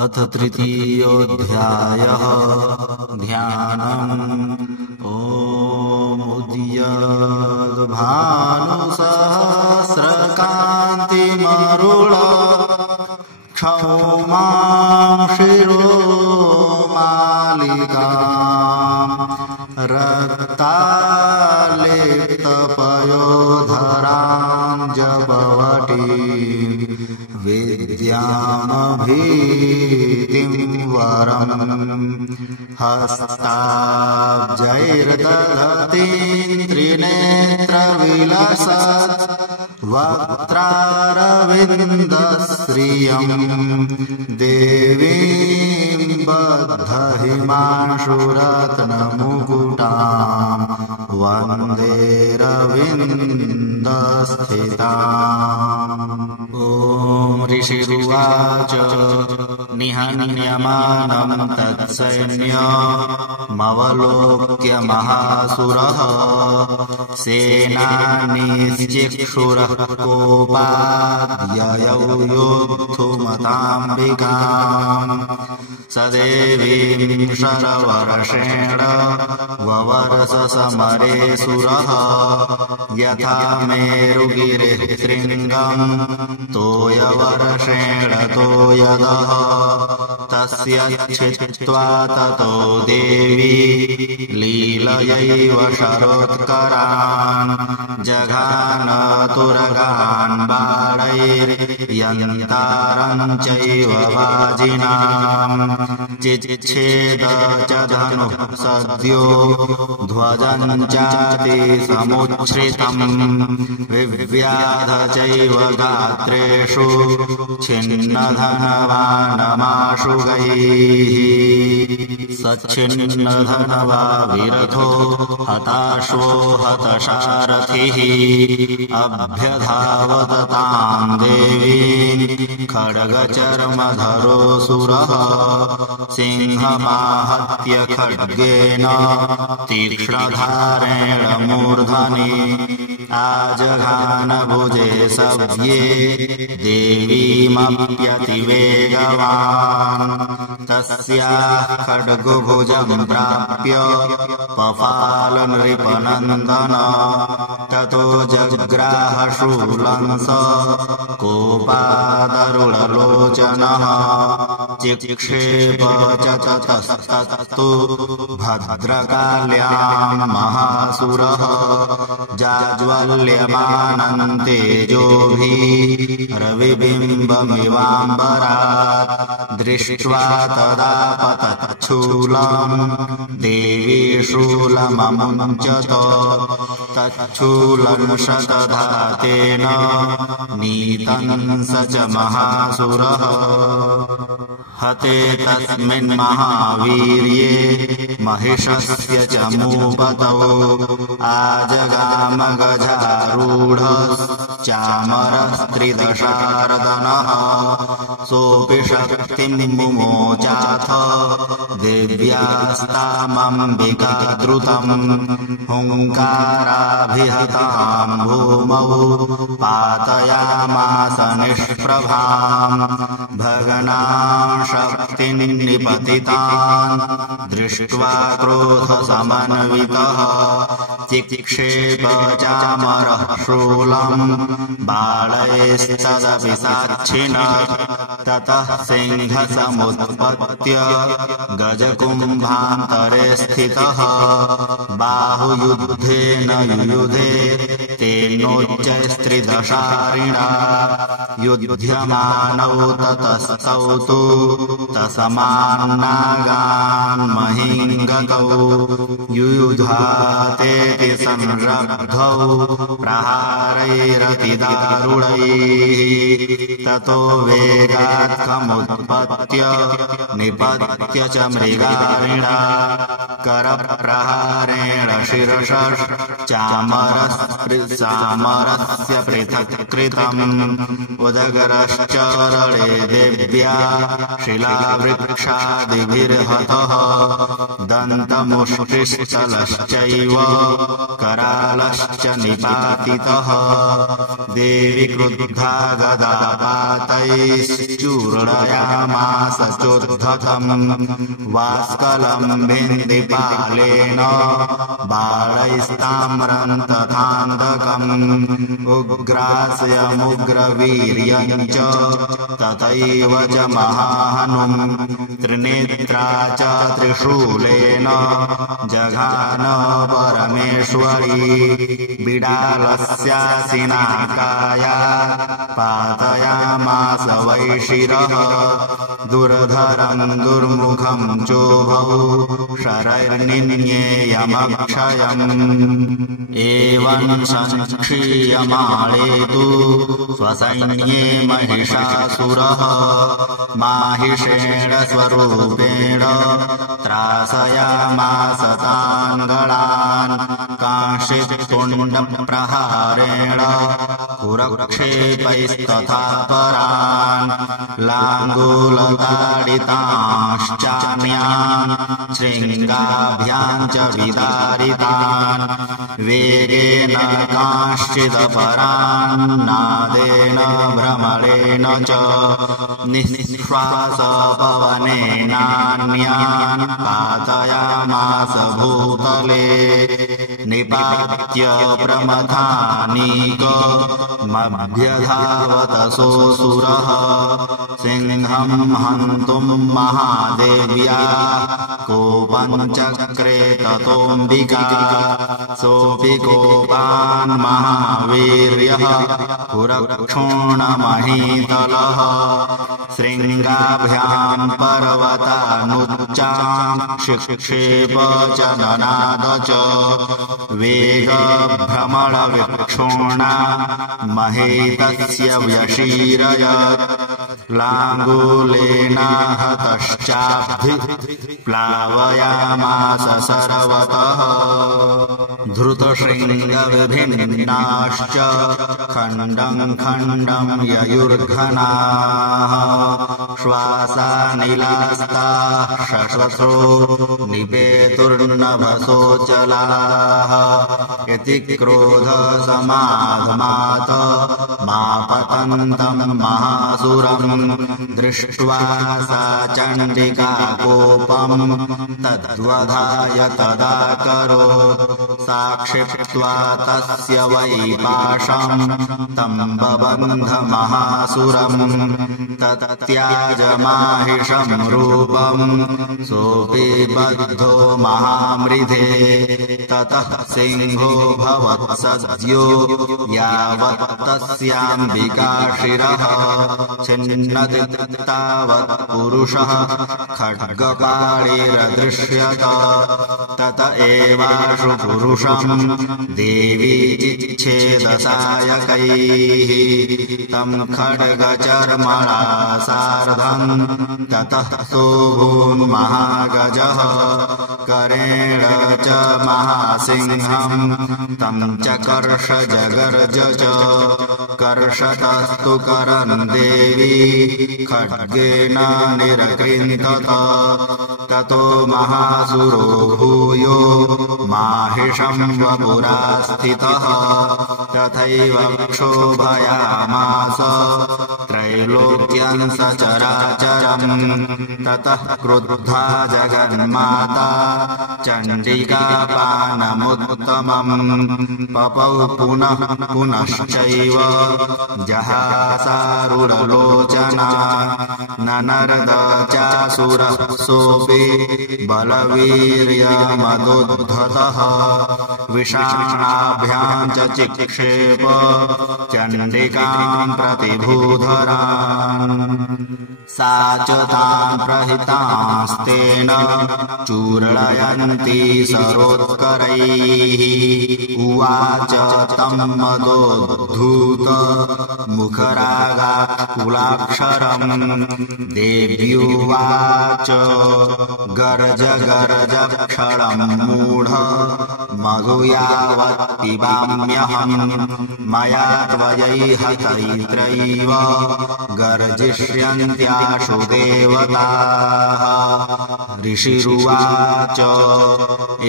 अथ तृतीयोऽध्यायः ध्यानम्। उद्यद्भानुसहस्रकान्तिमरुळ क्षौमां शिरोमालिकाम् रक्तालेप्तपयोधरां जपवटीं विद्यामभीतिं वरम् हस्ताब्जैर्दधतीं त्रिनेत्रविलसत् वक्त्रारविन्दश्रियं देवीं बद्धहिमांशुरत्नमुकुटां वन्दे रविन्दस्थिताम्। ॐ ऋषिरुवाच निहन्यमानं तत्सैन्यमवलोक्य महासुरः सेनानीश्चिक्षुरः कोपाद्ययौ योद्धुमताम्बिकाम् स देवीं शरवर्षेण ववर्ष समरे सुरः यथा मेरुगिरिः शृङ्गम् तोयवर्षेण तोयदः तस्य छित्त्वा ततो देवी लीलयैव शरोत्करान् जघान तुरगान् बाणैर्यन्तारं चैव वाजिनाम् चिच्छेद च धनुः सद्यो ध्वजं चाति समुच्छ्रितम् विव्याध चैव गात्रेषु छिन्नधनवानमाशुगैः सच्छिन्नधनवा विरथो हताश्वो हतशारथिः अभ्यधावत तां देवीं खड्गचर्मधरोऽसुरः सिंहमाहत्य खड्गेन तीक्ष्णधारेण मूर्धनि आजघानभुजे सव्ये देवीमप्यतिवेगवान् तस्याः खड्गभुजं प्राप्य पपालनृपनन्दन ततो जग्राहशूलं स कोपादरुणलोचनः चिक्षेप च ततस्तत्तु भद्रकाल्यां महासुरः जाज्वल्यमानं तेजोभिः रविबिम्बमिवाम्बरात् दृष्ट्वा तदा पतच्छूलं देवी शूलममुञ्चत तच्छूलं शतधातेन नीतं स च महासुरः हते तस्मिन् महावीर्ये महिषस्य च मूपतौ आजगामगजारूढश्चामरस्त्रिदशार्दनः सोऽपि शक्तिं मुमोचाथ दिव्यास्तामम्बिका द्रुतम् हुङ्काराभिहतां भूमौ पातयामास निष्प्रभाम् भगनां शक्तिं निपतितान् दृष्ट्वा क्रोधसमन्वितः चिक्षेप चामरः शूलं बालैस्तदपि साक्षिणः ततः सिंहसमुत्पत्य गजकुम्भान्तरे स्थितः बाहुयुद्धेन युयुधे तेनोच्चैस्त्रिदशारिणा युध्यमानौ ततस्तौ तु तसमान्नागान् महिङ्गतौ युयुधातेति संरब्धौ प्रहारैरतिदारुणैः ततो वेगात्कमुत्पत्य निपत्य च मृगारिणा करप्रहारेण शिरश्चामरस्य पृथक् कृतम् उदगरश्चरणे देव्या शिलावृक्षादिभिर्हतः दन्तमुष्टिश्चलश्चैव करालश्च निपातितः देवी क्रुद्धा गदा पादपातैश्चूर्णयामास चोद्धतम् वास्कलम् भिन्दिपालेन बालैस्ताम्रम् तथान्धकम् उग्रास्यमुग्रवीर्यम् च तथैव च महाहनुम् त्रिनेत्रा च त्रिशूलेन जघान परमेश्वरी बिडालस्यासिनाकाया पातयामास वैशिरः दुर्धरम् दुर्मुखम् चोभौ शरैर्निन्येयमक्षयम् एवं संक्षीयमाणे तु स्वसैन्ये महिषासुरः माहिषेण स्वरूपेण त्रासयामास तान् गणान् कांशितुण्डप्रहारेण पुरक्षेपैस्तथा परान् लाङ्गूलताडितांश्चान्यान् शृङ्गाभ्याम् च विदारितान् वेगेन कांश्चिदपरान् नादेन भ्रमणेन च निःश्वासपवनेनान्यान् पातयामास भूतले निपात्य प्रमथानीकमभ्यधावत सोऽसुरः सिंहम् हन्तुम् महादेव्या कोपम् चक्रे ततोऽम्बिका सोऽपि कोपान् महावीर्यः पुरक्षोणमहीतलः शृङ्गाभ्याम् पर्वतानुच्चाम् शिक्षेप च ननाद च वेगभ्रमणविक्षोणा महेतस्य व्यशीरयत् लाङ्गूलेन हतश्चाब्धिप्लावयामास सर्वतः धृतशृङ्गविभिन्नाश्च खण्डम् खण्डम् ययुर्घनाः श्वासानिलास्ताः शश्वश्रो निपेतुर्नभसोऽचलाः इति क्रोधसमाधमात मापतन्तम् महासुरम् दृष्ट्वा सा चण्डिका कोपम् तद्वधाय तदाकरोत् साक्षिप्त्वा तस्य वै पाशम् तम् बबन्ध महासुरम् तत्त्याजमाहिषम् रूपम् सोऽपि बद्धो महामृधे ततः सिंहो भवत्सद्यो यावत्तस्याम्बिकाशिरः छिन्नति तावत् पुरुषः खड्गपाणिरदृश्यत तत एवाशु पुरुषम् देवी चिच्छेदसायकैः तम् खड्गचर्मणा सार्धम् ततः सोऽभून्महागजः करेण च महासिंहम् तम् च कर्ष जगर्ज च कर्षतस्तु करन् देवी खड्गेन निरकृन्तत ततो महासुरो भूयो माहिषम् वपुरा स्थितः तथैव क्षोभयामास त्रैलोक्यम् सचराचरम् ततः क्रुद्धा जगन्माता चण्डिकापानमुत्तमम् पपौ पुनः पुनश्चैव जहासारुडलोचना ननर्द चासुरः सोऽपि बलवीर्यमदुद्धतः विषाणाभ्याम् च चिक्षेप चण्डिकाम् प्रतिभूधरान् सा च ताम् प्रहितास्तेन चूर्णयन्ती सरोत्करैः उवाच तम् मदोद्धूत मुखरागात्कुलाक्षरम् देव्युवाच गर्ज गर्ज क्षणम् मूढ मधु यावत् पिबाम्यहम् मया त्वयैहतैत्रैव गर्जिष्यन्त्याशु देवताः ऋषिरुवाच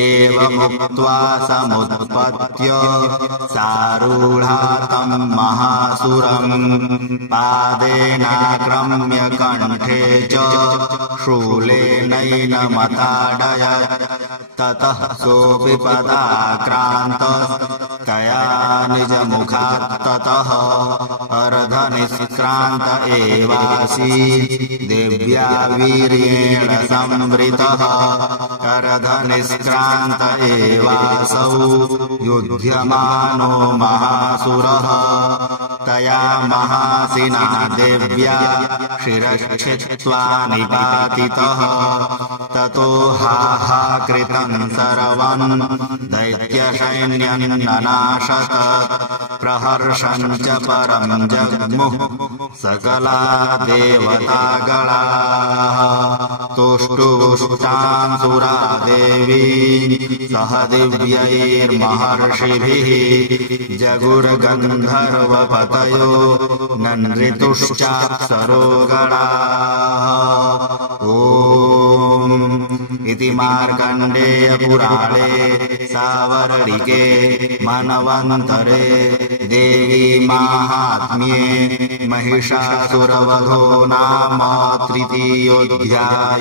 एवमुक्त्वा समुत्पत्य सारूढा तं महासुरम् पादेनाक्रम्य कण्ठे च शूलेनैनमताडयत् ततः सोऽपि पदाक्रान्तस्तया निजमुखात् ततः अर्धनिष्क्रान्त एवासी देव्या वीर्येण संवृतः अर्धनिष्क्रान्त एवासौ युध्यमानो महासुरः तया महासिना देव्या शिरश्छित्त्वा निपातितः ततो हाहाकृतं सर्वं दैत्यसैन्यं ननाशत प्रहर्षं च परं जग्मुः सकला देवतागणाः तुष्टुष्टां सुरा देवी सह दिव्यैर्महर्षिभिः जगुर्गन्धर्वपतयो नन्रितुश्चाप्सरोगणाः ॐ इति मार्कण्डेयपुराणे सावर्णिके मनवन्तरे देवी माहात्म्ये महिषासुरवधो नाम तृतीयोऽध्यायः।